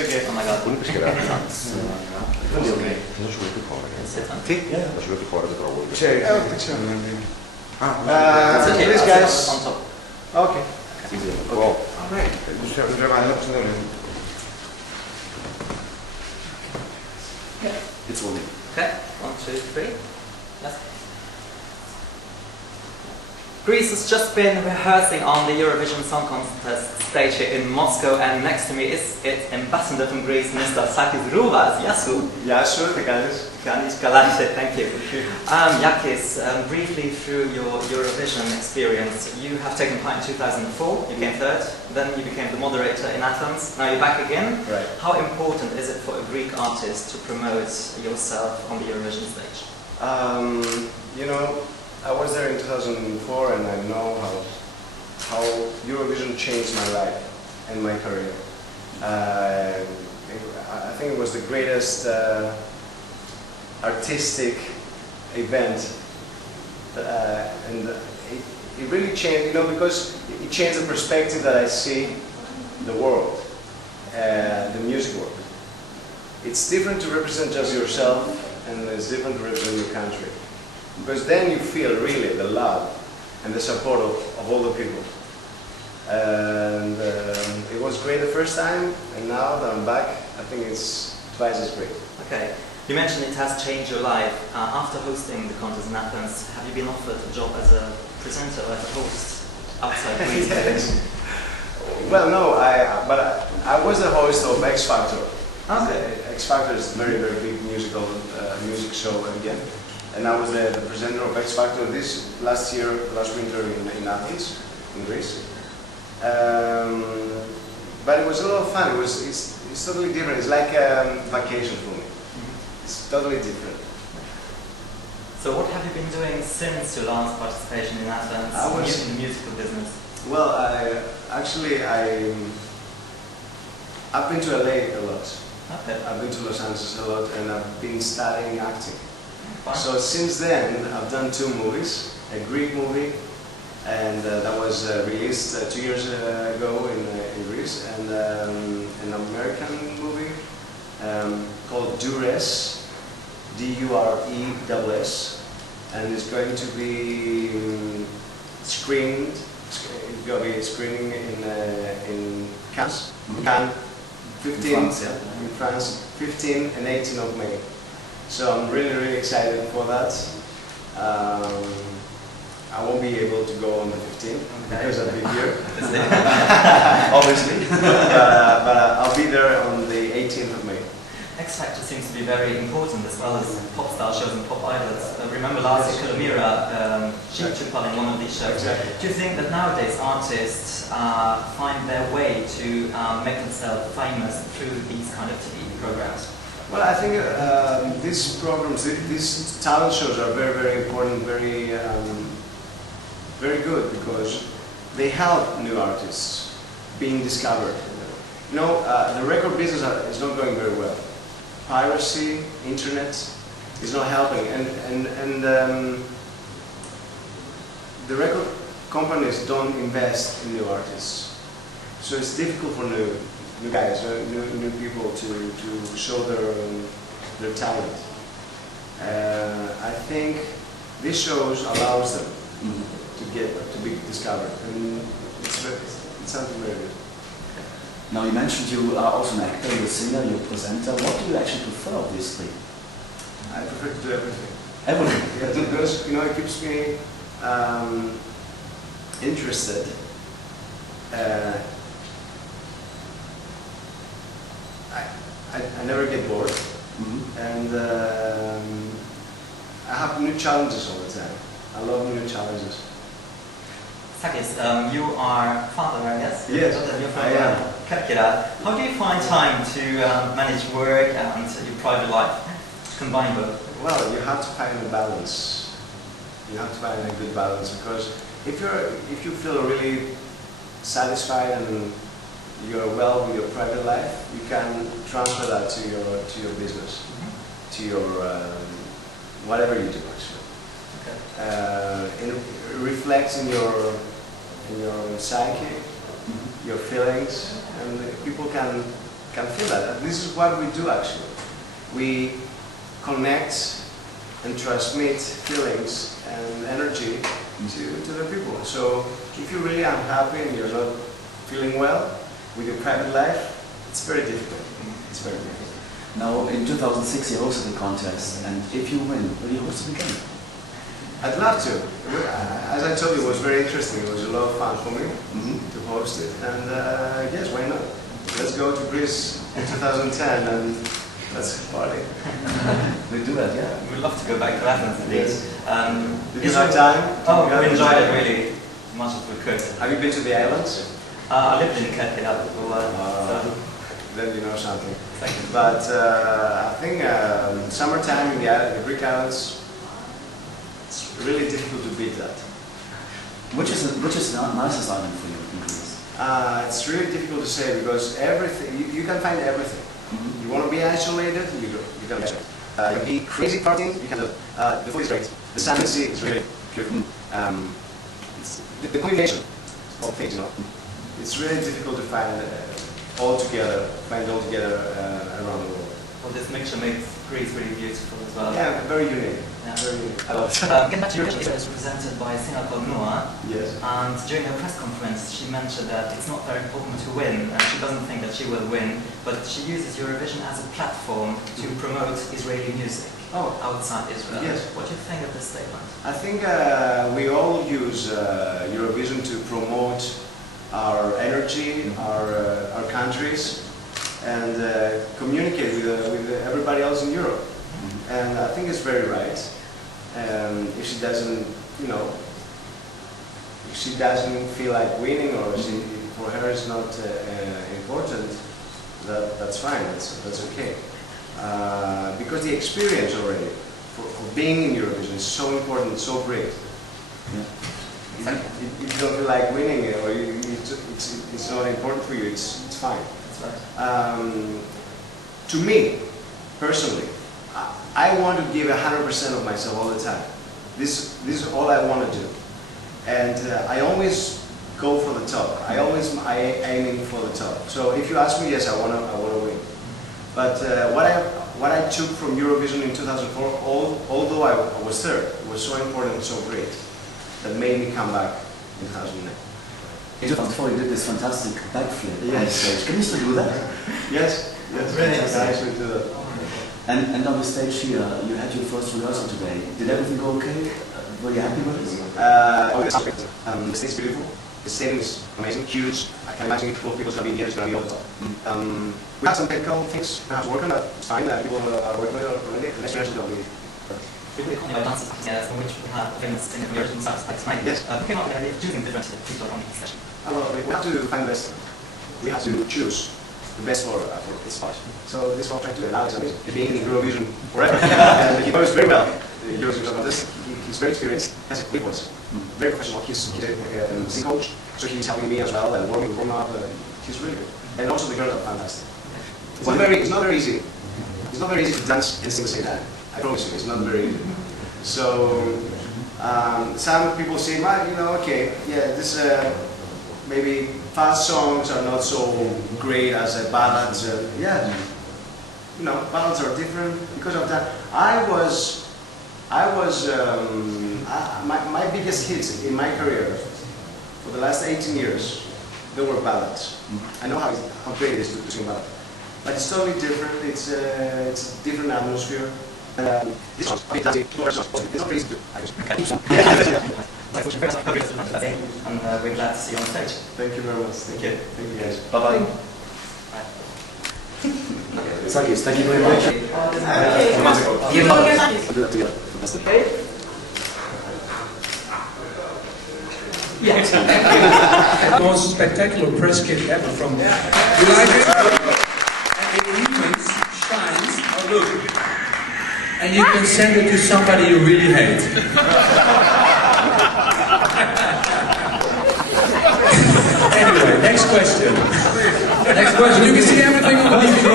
oké. Oh my god. Pure pescherare. Sit down. Sì? Lascio lui che fuori che trovo. C'è, attenzione. It's okay, Please I'll guys. sit on top. Okay. Wow. Alright. It's only. Okay, 1, 2, 3. Yes. Greece has just been rehearsing on the Eurovision Song Contest stage here in Moscow, and next to me is its ambassador from Greece, Mr. Sakis Rouvas. Yasu. Yasu, τι κάνεις? Thank you. Yakis, briefly through your Eurovision experience, you have taken part in 2004, you came third, then you became the moderator in Athens, now you're back again. Right. How important is it for a Greek artist to promote yourself on the Eurovision stage? You know, I was there in 2004 and I know how Eurovision changed my life and my career. I think it was the greatest artistic event, and it really changed, you know, because it changed the perspective that I see the world, the music world. It's different to represent just yourself, and it's different to represent your country, because then you feel really the love and the support of all the people. And it was great the first time, and now that I'm back, I think it's twice as great. Okay. You mentioned it has changed your life. After hosting the contest in Athens, have you been offered a job as a presenter or as a host outside Greece? Yes. Well, no, but I was the host of X Factor. Okay. X Factor is a very, very big music show again. And I was the presenter of X Factor last winter in Athens, in Greece. But it was a lot of fun. It's totally different. It's like a vacation for me. It's totally different. So what have you been doing since your last participation in Athens in the musical business? Well, I've been to LA a lot. Okay. I've been to Los Angeles a lot, and I've been studying acting. Fine. So since then, I've done 2 movies, a Greek movie, and that was released 2 years ago in Greece, and an American movie called Dures, D-U-R-E-S-S, and it's going to be screened. It's going to be screening in Cannes, 15 in France, 15 and 18 of May. So I'm really, really excited for that. I won't be able to go on the 15th because I'll be here, obviously. But I'll be there on the 18th of May. X Factor seems to be very important as well as pop star shows and pop idols. Remember last year, Kalamira, she took part in one of these shows. Exactly. Do you think that nowadays artists find their way to make themselves famous through these kind of TV programs? Well, I think these programs, these talent shows are very, very important, very, very good, because they help new artists being discovered. You know, the record business is not going very well. Piracy, internet is not helping, and the record companies don't invest in new artists. So it's difficult for new guys, new people to show their talent. I think this shows allows them to be discovered, and it's something very good. Now you mentioned you are also an actor, you're a singer, you're a presenter. What do you actually prefer of these 3? I prefer to do everything. Everything? Yes, because you know it keeps me interested. I never get bored, and I have new challenges all the time. I love new challenges. Sakis, you are father, I guess? Yes, I am. How do you find time to manage work and your private life, combine both? Well, you have to find a balance. You have to find a good balance, because if you feel really satisfied and you're well with your private life, you can transfer that to your business, to your whatever you do actually. Okay. It reflects in your psyche, your feelings, and people can can feel that. And this is what we do actually. We connect and transmit feelings and energy to the people. So if you really are unhappy and you're not feeling well with your private life, it's very difficult. It's very difficult. Now, in 2006 you hosted the contest, and if you win, will you host it again? I'd love to. As I told you, it was very interesting. It was a lot of fun for me to host it. And yes, why not? Let's go to Greece in 2010 and let's party. We do that, yeah. We'd love to go back to Athens indeed. Did you have time? We enjoyed it really as much as we could. Have you been to the islands? I lived in Crete for a while. Then you know something. Thank you. But I think summertime in the Greek islands, it's really difficult to beat that. Which is the nicest island for you in Greece? It's really difficult to say because everything you can find everything. You want to be isolated, you can be isolated. You can be crazy partying, you can do the food is great. The salmon sea is really beautiful. It's the combination of things, you know. It's really difficult to find all together around the world. Well, this mixture makes Greece really beautiful as well. Yeah, very unique. Yeah. Very unique. I love it. Getting back to Eurovision, it was represented by a singer called Noah. Yes. And during her press conference, she mentioned that it's not very important to win, and she doesn't think that she will win, but she uses Eurovision as a platform to promote Israeli music outside Israel. Yes. What do you think of this statement? I think we all use Eurovision to promote our energy, our countries, and communicate with everybody else in Europe. And I think it's very right. If she doesn't, you know, if she doesn't feel like winning, or for her it's not important, that's fine. That's okay. Because the experience already for being in Eurovision is so important, so great. Yeah. If you don't feel like winning it, or it's not important for you, it's fine. That's right. To me, personally, I want to give 100% of myself all the time. This is all I want to do, and I always go for the top. I aiming for the top. So if you ask me, yes, I want to win. But what I took from Eurovision in 2004, although I was third, it was so important and so great, that made me come back in 2009. In 2004 you did this fantastic backflip on Yes. stage. Can you still do that? Yes, Brilliant. I actually do that. And on the stage here, you had your first rehearsal today. Did everything go okay? Were you happy with it? The stage is beautiful. The stadium is amazing, huge. I can imagine full of people going to be here, it's going to be all the top. We have some technical things we have to work on, but it's fine. People are working on it already. The next generation is going to be perfect. Dances, from which we have famous in the Eurovision Songfestival tonight. Yes. Came up with choosing different people on the session. Well, we have to find the best. We have to choose the best for this part. So this is what I'm trying to do. Alex is being in Eurovision forever. And he knows very well the Eurovision Song Contest. He's very experienced, has a quick voice, very professional. He's a sing coach, so he's helping me as well and warming up. He's really good. And also the girls are fantastic. It's not very easy. It's not very easy to dance and sing at the same time. I promise you, it's not very easy. So some people say, well, you know, okay, yeah, this maybe fast songs are not so great as ballads. Yeah, you know, ballads are different because of that. My biggest hits in my career for the last 18 years, they were ballads. I know how great it is to sing ballads, but it's totally different. It's a different atmosphere. This song, it's not easy to And we're glad to see you on stage. Thank you very much. Thank you. Thank you guys. Bye-bye. Sakis, thank you very much. Okay. The most spectacular press kit ever from you like it? And it even shines. Oh look. And you can send it to somebody you really hate. Anyway, next question. You can see everything on the DVD.